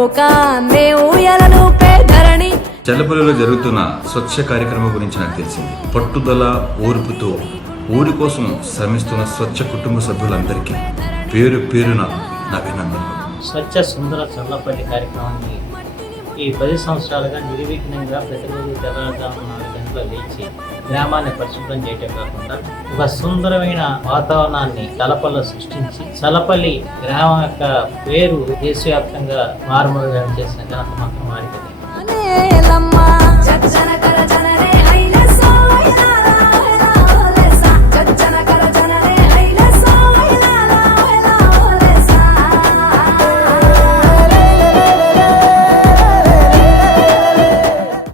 లోకాన్నే ఊయలలూపే ధరణి. చల్లపల్లిలో జరుగుతున్న స్వచ్ఛ కార్యక్రమం గురించి నాకు తెలిసింది. పట్టుదల ఓర్పుతో ఊరి కోసం శ్రమిస్తున్న స్వచ్ఛ కుటుంబ సభ్యులందరికీ పేరు పేరున నా అభినందనలు. స్వచ్ఛ సుందర చల్లపల్లి కార్యక్రమాన్ని ఈ 10 సంవత్సరాలుగా నిర్విఘ్నంగా ప్రతిరోజు తెల్లవారుజామున 4 గంటల లేచి గ్రామాన్ని పరిశుభ్రం చేయటం కాకుండా ఒక సుందరమైన వాతావరణాన్ని చల్లపల్లిలో సృష్టించి చల్లపల్లి గ్రామం యొక్క పేరు దేశవ్యాప్తంగా మారుమరుగు చేసిన ఘనత మాత్రం వారికి.